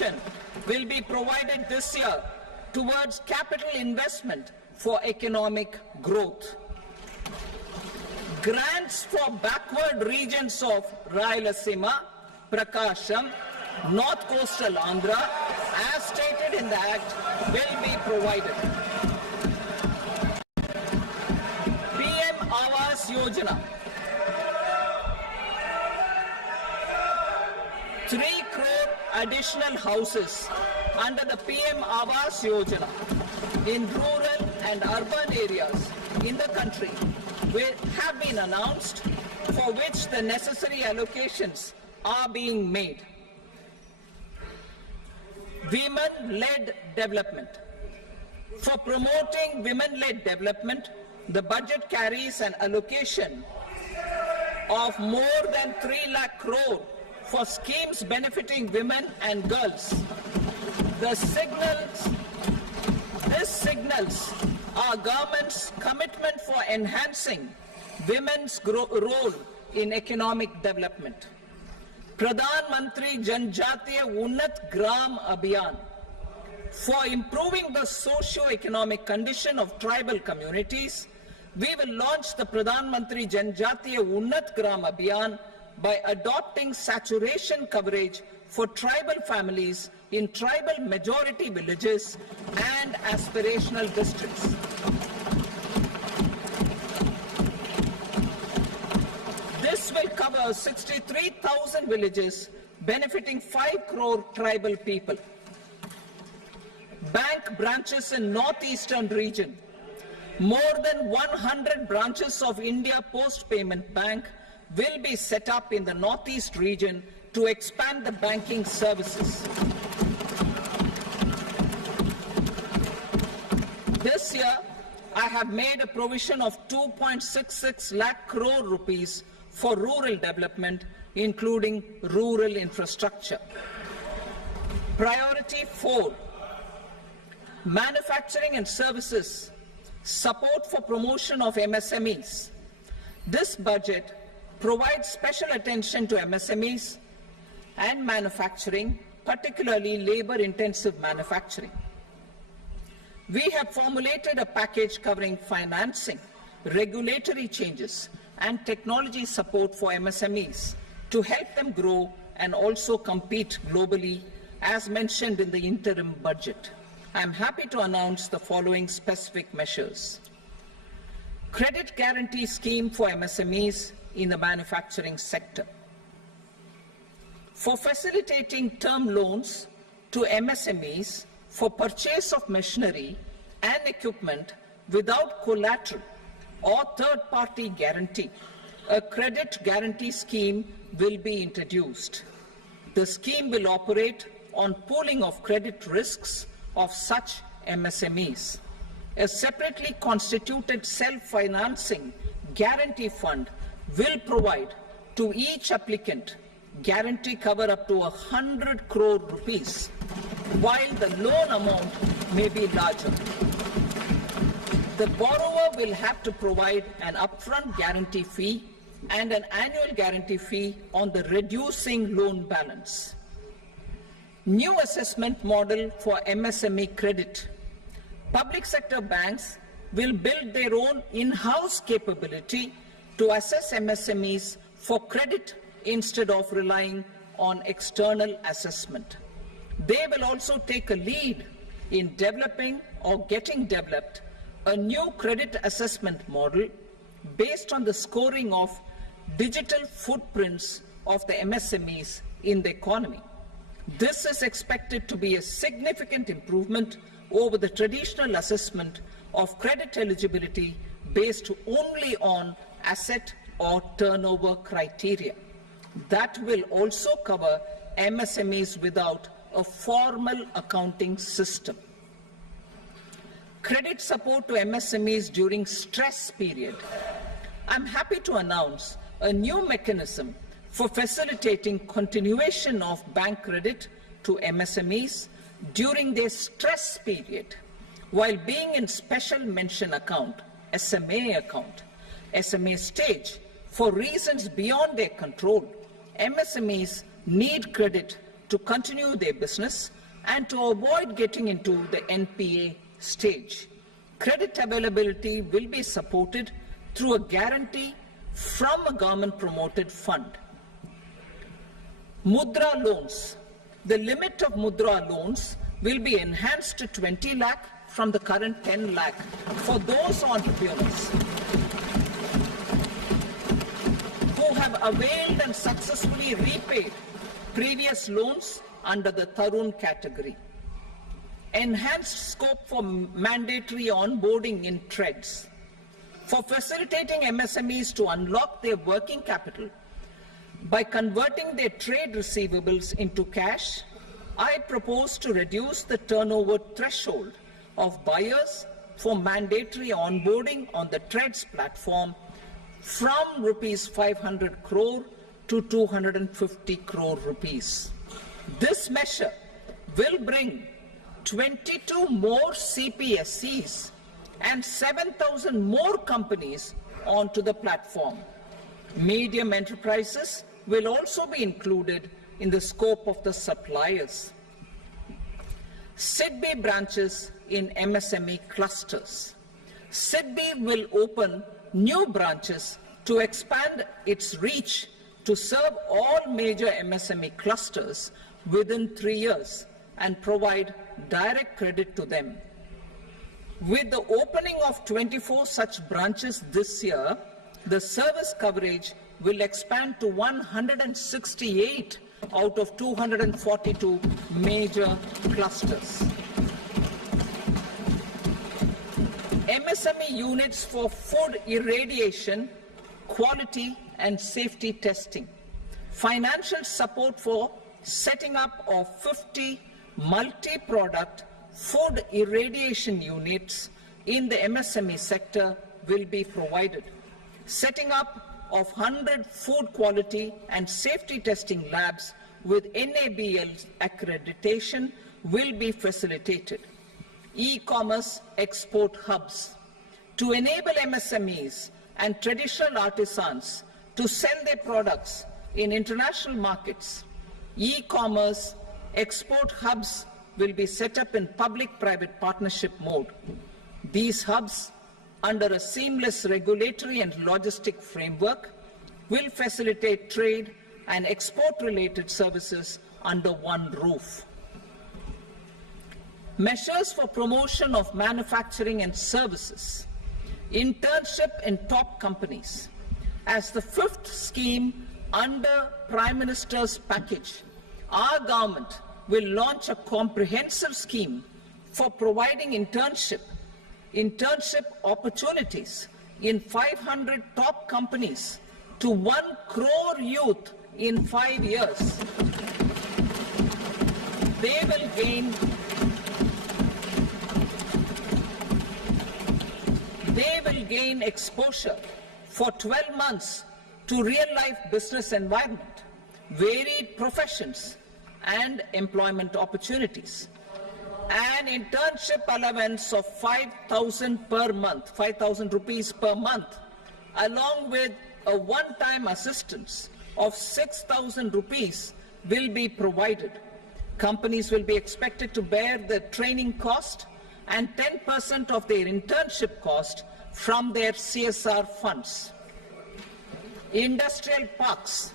allocation will be provided this year towards capital investment for economic growth. Grants for backward regions of Rayalaseema, Prakasham, North Coastal Andhra, as stated in the Act, will be provided. PM Awas Yojana. 3 crore additional houses under the PM Awas Yojana in rural and urban areas in the country have been announced, for which the necessary allocations are being made. Women-led development. For promoting women-led development, the budget carries an allocation of more than 3 lakh crore for schemes benefiting women and girls. This signals our government's commitment for enhancing women's role in economic development. Pradhan Mantri Janjatiya Unnat Gram Abhiyan. For improving the socio-economic condition of tribal communities, we will launch the Pradhan Mantri Janjatiya Unnat Gram Abhiyan by adopting saturation coverage for tribal families in tribal majority villages and aspirational districts. This will cover 63,000 villages, benefiting 5 crore tribal people. Bank branches in northeastern region. More than 100 branches of India Post Payment Bank will be set up in the northeast region to expand the banking services. This year, I have made a provision of 2.66 lakh crore rupees for rural development, including rural infrastructure. Priority 4, manufacturing and services, support for promotion of MSMEs. This budget provides special attention to MSMEs and manufacturing, particularly labor-intensive manufacturing. We have formulated a package covering financing, regulatory changes, and technology support for MSMEs to help them grow and also compete globally, as mentioned in the interim budget. I am happy to announce the following specific measures. Credit guarantee scheme for MSMEs in the manufacturing sector. For facilitating term loans to MSMEs for purchase of machinery and equipment without collateral or third-party guarantee, a credit guarantee scheme will be introduced. The scheme will operate on pooling of credit risks of such MSMEs. A separately constituted self-financing guarantee fund will provide to each applicant guarantee cover up to 100 crore rupees, while the loan amount may be larger. The borrower will have to provide an upfront guarantee fee and an annual guarantee fee on the reducing loan balance. New assessment model for MSME credit. Public sector banks will build their own in-house capability to assess MSMEs for credit instead of relying on external assessment. They will also take a lead in developing or getting developed a new credit assessment model based on the scoring of digital footprints of the MSMEs in the economy. This is expected to be a significant improvement over the traditional assessment of credit eligibility based only on asset or turnover criteria. That will also cover MSMEs without a formal accounting system. Credit support to MSMEs during stress period. I'm happy to announce a new mechanism for facilitating continuation of bank credit to MSMEs during their stress period while being in special mention account, SMA stage, for reasons beyond their control. MSMEs need credit to continue their business and to avoid getting into the NPA stage. Credit availability will be supported through a guarantee from a government-promoted fund. Mudra loans. The limit of Mudra loans will be enhanced to 20 lakh from the current 10 lakh for those entrepreneurs who have availed and successfully repaid previous loans under the Tarun category. Enhanced scope for mandatory onboarding in TReDS. For facilitating MSMEs to unlock their working capital by converting their trade receivables into cash, I propose to reduce the turnover threshold of buyers for mandatory onboarding on the TReDS platform from rupees 500 crore to 250 crore rupees. This measure will bring 22 more CPSCs and 7,000 more companies onto the platform. Medium enterprises will also be included in the scope of the suppliers. SIDBI branches in MSME clusters. SIDBI will open new branches to expand its reach to serve all major MSME clusters within 3 years and provide direct credit to them. With the opening of 24 such branches this year, the service coverage will expand to 168 out of 242 major clusters. MSME units for food irradiation, quality and safety testing. Financial support for setting up of 50 multi-product food irradiation units in the MSME sector will be provided. Setting up of 100 food quality and safety testing labs with NABL accreditation will be facilitated. E-commerce export hubs. To enable MSMEs and traditional artisans to sell their products in international markets, e-commerce export hubs will be set up in public-private partnership mode. These hubs, under a seamless regulatory and logistic framework, will facilitate trade and export-related services under one roof. Measures for promotion of manufacturing and services. Internship in top companies. As the fifth scheme under Prime Minister's package, our government will launch a comprehensive scheme for providing internship opportunities in 500 top companies to 1 crore youth in 5 years. They will gain exposure for 12 months to real-life business environment, varied professions, and employment opportunities. An internship allowance of 5,000 per month, 5,000 rupees per month, along with a one-time assistance of 6,000 rupees will be provided. Companies will be expected to bear the training cost and 10% of their internship cost from their CSR funds. Industrial parks.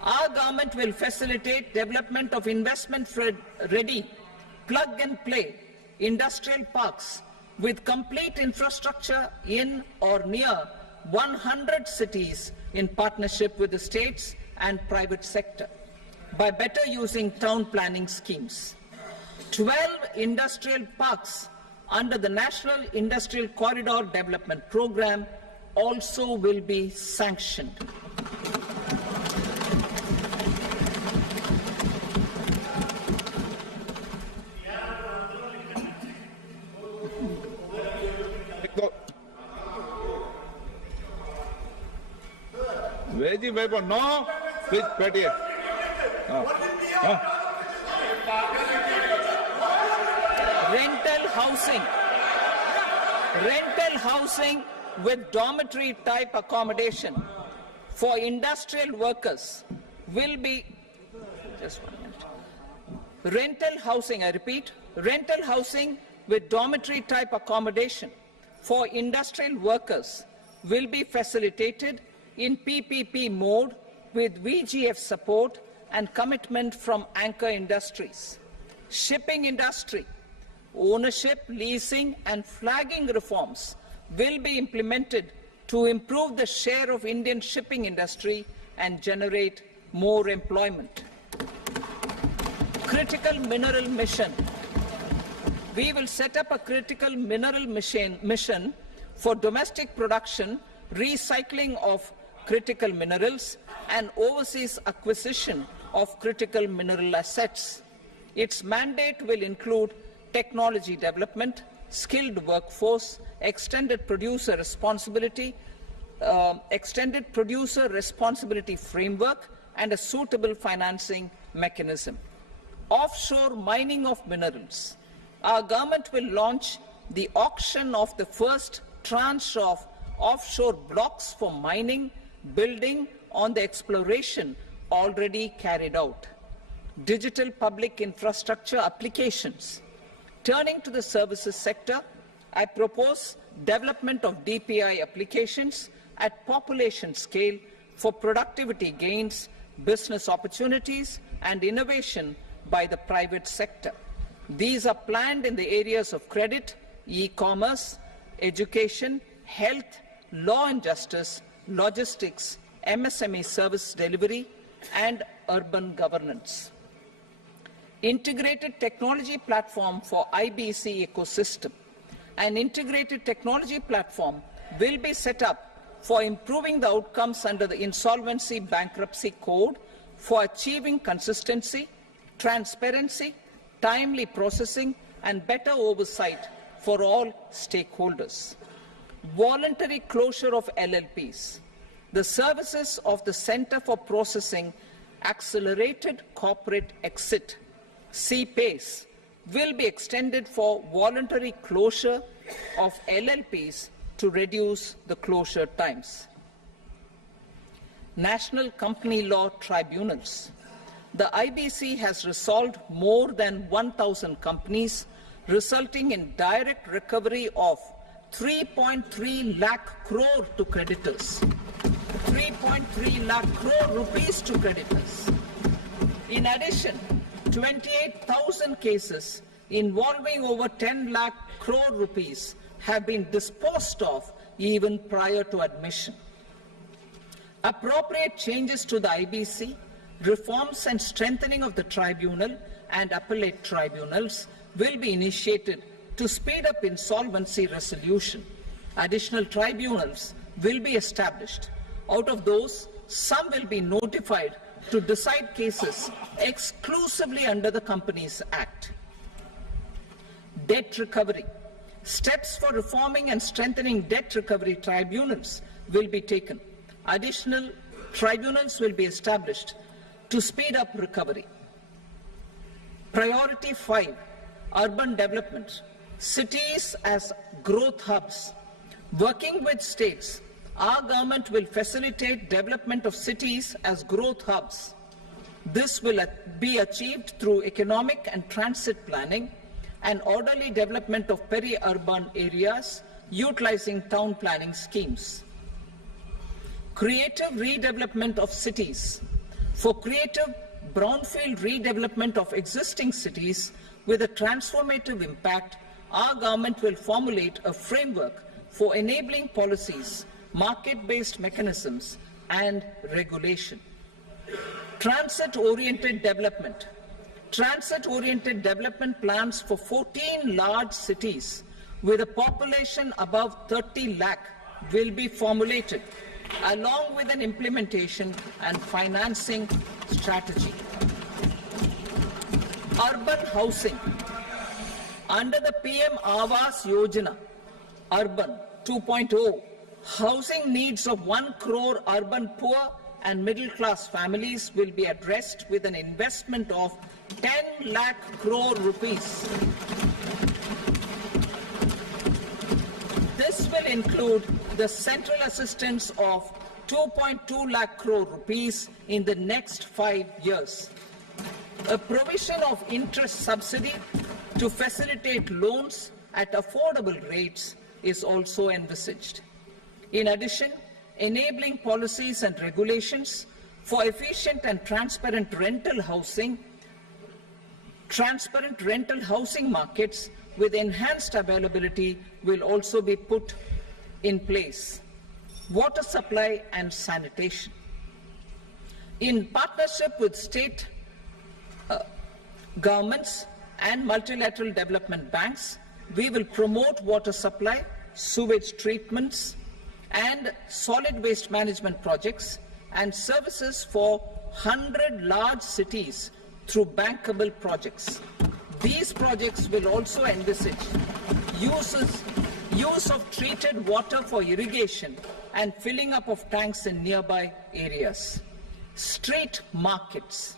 Our government will facilitate development of investment-ready, plug-and-play industrial parks with complete infrastructure in or near 100 cities in partnership with the states and private sector by better using town planning schemes. 12 industrial parks under the National Industrial Corridor Development Program also will be sanctioned. Veggie paper, no. Please, Petty. Rental housing with dormitory type accommodation for industrial workers will be, just 1 minute. Rental housing, I repeat, rental housing with dormitory type accommodation for industrial workers will be facilitated in PPP mode with VGF support and commitment from anchor industries. Shipping industry, ownership, leasing and flagging reforms will be implemented to improve the share of Indian shipping industry and generate more employment. Critical mineral mission. We will set up a critical mineral mission for domestic production, recycling of critical minerals and overseas acquisition of critical mineral assets. Its mandate will include technology development, skilled workforce, extended producer responsibility framework and a suitable financing mechanism. Offshore mining of minerals. Our government will launch the auction of the first tranche of offshore blocks for mining, building on the exploration already carried out. Digital public infrastructure applications. Turning to the services sector, I propose development of DPI applications at population scale for productivity gains, business opportunities and innovation by the private sector. These are planned in the areas of credit, e-commerce, education, health, law and justice, logistics, MSME service delivery, and urban governance. Integrated technology platform for IBC ecosystem. An integrated technology platform will be set up for improving the outcomes under the Insolvency Bankruptcy Code for achieving consistency, transparency, timely processing, and better oversight for all stakeholders. Voluntary closure of LLPs. The services of the Center for Processing Accelerated Corporate Exit, CPACE, will be extended for voluntary closure of LLPs to reduce the closure times. National Company Law Tribunals. The IBC has resolved more than 1,000 companies, resulting in direct recovery of 3.3 lakh crore to creditors. 3.3 lakh crore rupees to creditors. In addition, 28,000 cases involving over 10 lakh crore rupees have been disposed of even prior to admission. Appropriate changes to the IBC, reforms and strengthening of the tribunal and appellate tribunals will be initiated to speed up insolvency resolution. Additional tribunals will be established. Out of those, some will be notified to decide cases exclusively under the Companies Act. Debt recovery. Steps for reforming and strengthening debt recovery tribunals will be taken. Additional tribunals will be established to speed up recovery. Priority 5, urban development. Cities as growth hubs. Working with states, our government will facilitate development of cities as growth hubs. This will be achieved through economic and transit planning and orderly development of peri-urban areas utilizing town planning schemes. Creative redevelopment of cities. For creative brownfield redevelopment of existing cities with a transformative impact, our government will formulate a framework for enabling policies, market-based mechanisms, and regulation. Transit-oriented development. Transit-oriented development plans for 14 large cities with a population above 30 lakh will be formulated, along with an implementation and financing strategy. Urban housing. Under the PM Awas Yojana, Urban 2.0, housing needs of 1 crore urban poor and middle-class families will be addressed with an investment of 10 lakh crore rupees. This will include the central assistance of 2.2 lakh crore rupees in the next 5 years. A provision of interest subsidy to facilitate loans at affordable rates is also envisaged. In addition, enabling policies and regulations for efficient and transparent rental housing markets with enhanced availability will also be put in place. Water supply and sanitation. In partnership with state governments and multilateral development banks, we will promote water supply, sewage treatments, and solid waste management projects and services for 100 large cities through bankable projects. These projects will also envisage use of treated water for irrigation and filling up of tanks in nearby areas. Street markets.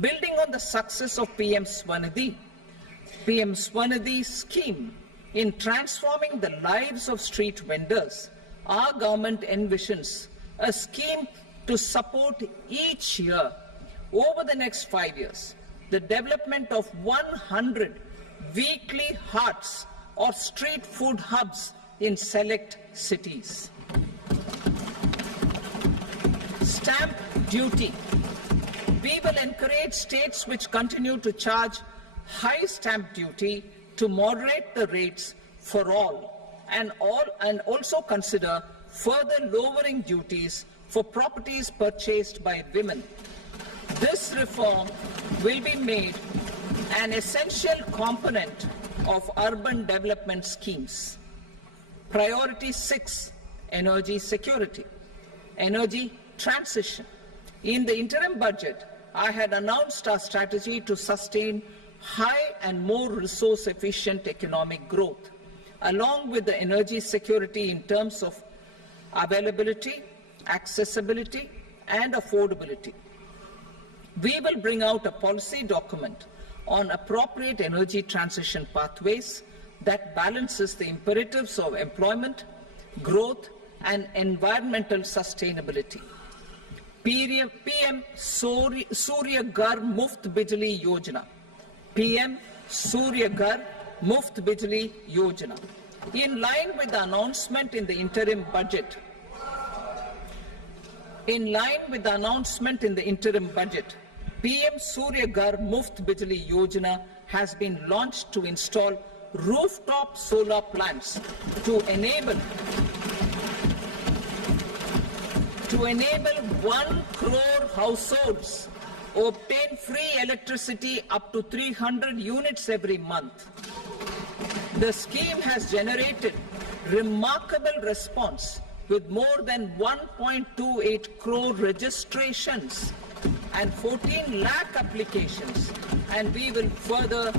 Building on the success of PM Swanidhi scheme in transforming the lives of street vendors, our government envisions a scheme to support each year over the next 5 years the development of 100 weekly hearts or street food hubs in select cities. Stamp duty. We will encourage states which continue to charge high stamp duty to moderate the rates for all and also consider further lowering duties for properties purchased by women. This reform will be made an essential component of urban development schemes. Priority 6, energy security, energy transition. In the interim budget, I had announced our strategy to sustain high and more resource-efficient economic growth, along with the energy security in terms of availability, accessibility, and affordability. We will bring out a policy document on appropriate energy transition pathways that balances the imperatives of employment, growth, and environmental sustainability. PM Surya Ghar Muft Bijli Yojana. PM Surya Ghar Muft Bijli Yojana. In line with the announcement in the interim budget, PM Surya Ghar Muft Bijli Yojana has been launched to install rooftop solar plants to enable 1 crore households obtain free electricity up to 300 units every month. The scheme has generated remarkable response with more than 1.28 crore registrations and 14 lakh applications, and we will further